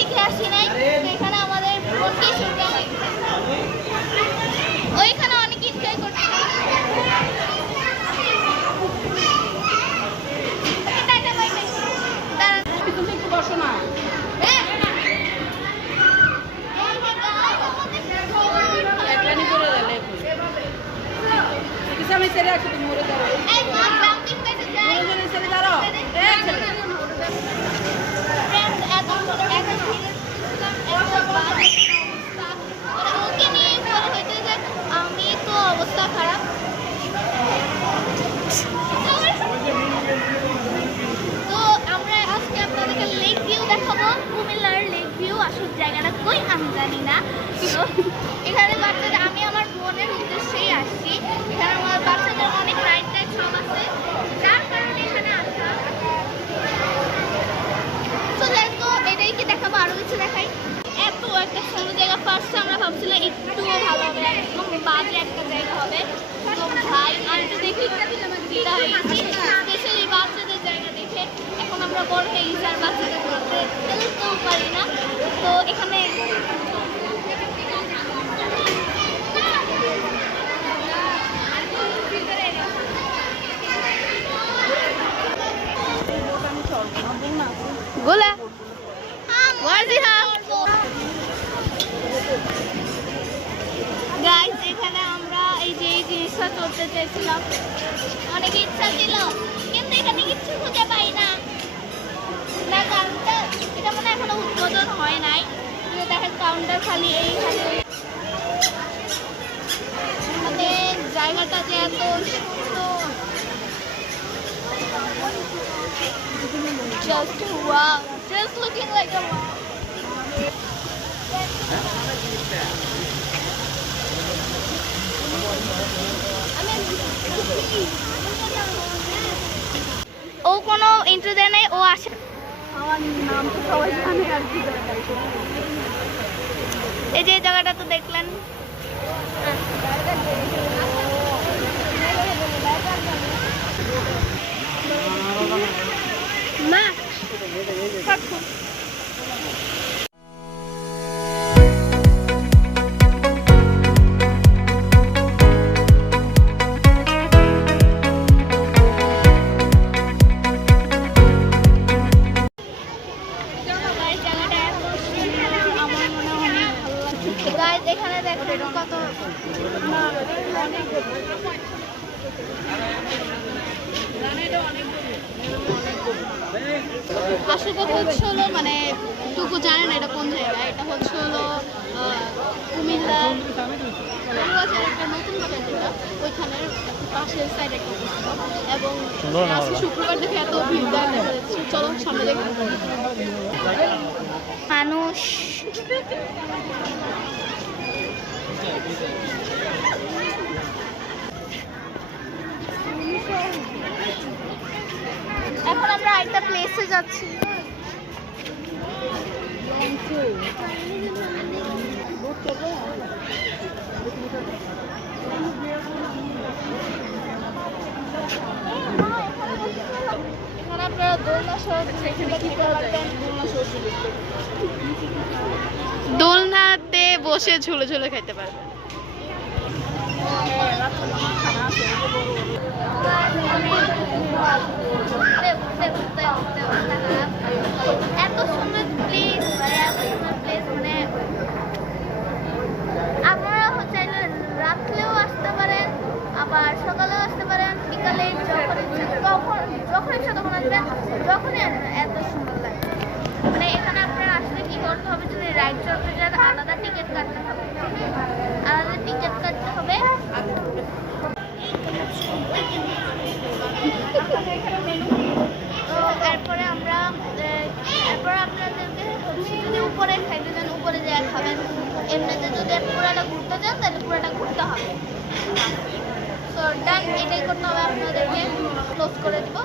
শিখে আসি নাই, এখানে আমাদের বোনকেই শিখতে হয়। ওইখানে অনেক এনজয় করতে আমি ছেড়ে আসি তুমি মরে যাবে ছেড়ে দাঁড়াও আমি তো অবস্থা খারাপ। তো আমরা আজকে আপনাদেরকে লেক ভিউ দেখাবো, কুমিল্লার লেক ভিউ। আসল জায়গাটা কই আমি জানি না। তো এখানে বাচ্চাদের, আমি আমার বোনের উদ্দেশ্যেই আসছি। এখানে আমার বাচ্চাদের অনেক রাইড টাইড সব আছে, যার কারণে এখানে আসা। তো দেখো এটাই কি দেখাবো, আরো কিছু দেখাই। এত একটা সুন্দর জায়গা, ফার্স্টে আমরা ভাবছিলাম একটুও ভালো হবে, একদম বাজে একটা জায়গা হবে। তো ভাই আমি তো দেখি স্পেশালি বাচ্চাদের জায়গা দেখে এখন আমরা বড় হয়ে গেছি, আর বাচ্চাদের করতে ফেলতেও পারি না। তো এখানে গোলা গাইস, এখানে আমরা এই যে এই জিনিসটা করতে চাইছিলাম, অনেক ইচ্ছা ছিল, কিন্তু এখানে কিচ্ছু খুঁজে পাই না। না কাউন্টার, এটা মনে এখনো উদ্বোধন হয় নাই। দেখেন কাউন্টার খালি, এই খালি মানে জায়গাটা যে এত সুন্দর, just wow, just looking like a wow. ও কোনো ইন্টারভিউ দেয় নাই, ও আসে। আমার নাম তো সবাই জানে আর কি। এই যে জায়গাটা তো দেখলেন, মা এখানে দেখেন কত আসল কথা হচ্ছে হলো, মানে টুকু জানে না এটা কোন জায়গা। এটা হচ্ছে হলো কুমিল্লা একটা নতুন বাজার, যেটা ওইখানের পাশের সাইড একটা অবস্থিত। এবং আজকে শুক্রবার দেখে এত ভিড় দেখা যাচ্ছে। চলো সামনে দেখি মানুষ। এখন আমরা একটা প্লেসে যাচ্ছি। এখন আপনারা দোলনা দোলনাতে বসে ঝুলে ঝুলে খেতে পারবেন। এত সুন্দর প্লেস, মানে আপনারা চাইলে রাত্রেও আসতে পারেন, আবার সকালেও আসতে পারেন, বিকালে যখন ইচ্ছা তখন আসবেন, যখনই আসবেন। এত সুন্দর লাগে। মানে এখানে আপনারা আসলে কি করতে হবে, যদি রাইড চলতে যান আলাদা টিকিট কাটতে হবে, এরপরে আপনাদেরকে যদি উপরে খাইতে যান উপরে যায় খাবেন। এমনিতে যদি পুরাটা ঘুরতে যান তাহলে পুরাটা ঘুরতে হবে। তো ডান, এটাই করতে হবে আপনাদেরকে। ক্লোজ করে দিব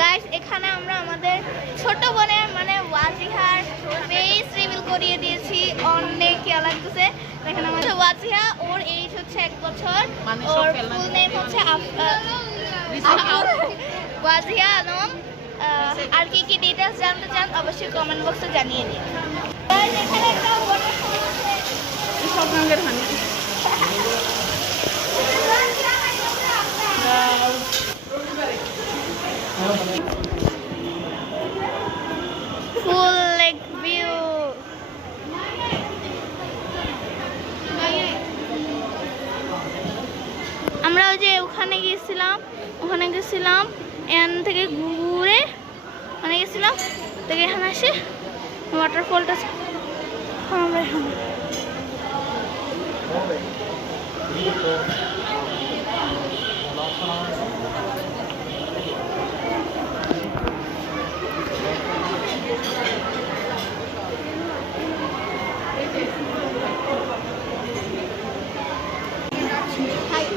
গাইস। এখানে আমরা আমাদের ছোট বোনের মানে ওয়াজিহার ফেস রিভিল করিয়ে দিয়েছি, অনেক খেয়াল লাগতেছে। এখানে আমাদের ওয়াজিহা, ওর এজ হচ্ছে 1 বছর, ওর ফুল নেম হচ্ছে ওয়াজিহা আলম। আর কি ডিটেলস জানতে চান অবশ্যই কমেন্ট বক্সে জানিয়ে দিন। Guys, এখানে একটা waterfall আছে। সব রঙের হানি Full lake view. আমরা ওই যে ওখানে গেছিলাম এখান থেকে ঘুরে ওখানে গেছিলাম থেকে এখানে আসে ওয়াটারফলটা আমরা এখানে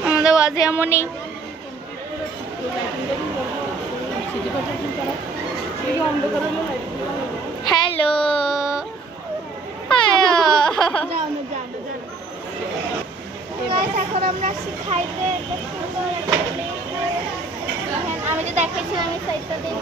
আমাদের ওয়াজিয়ামণি হ্যালো এখন আমরা খাইতে আমি যে দেখাইছিলাম এই সাইডটা দিয়ে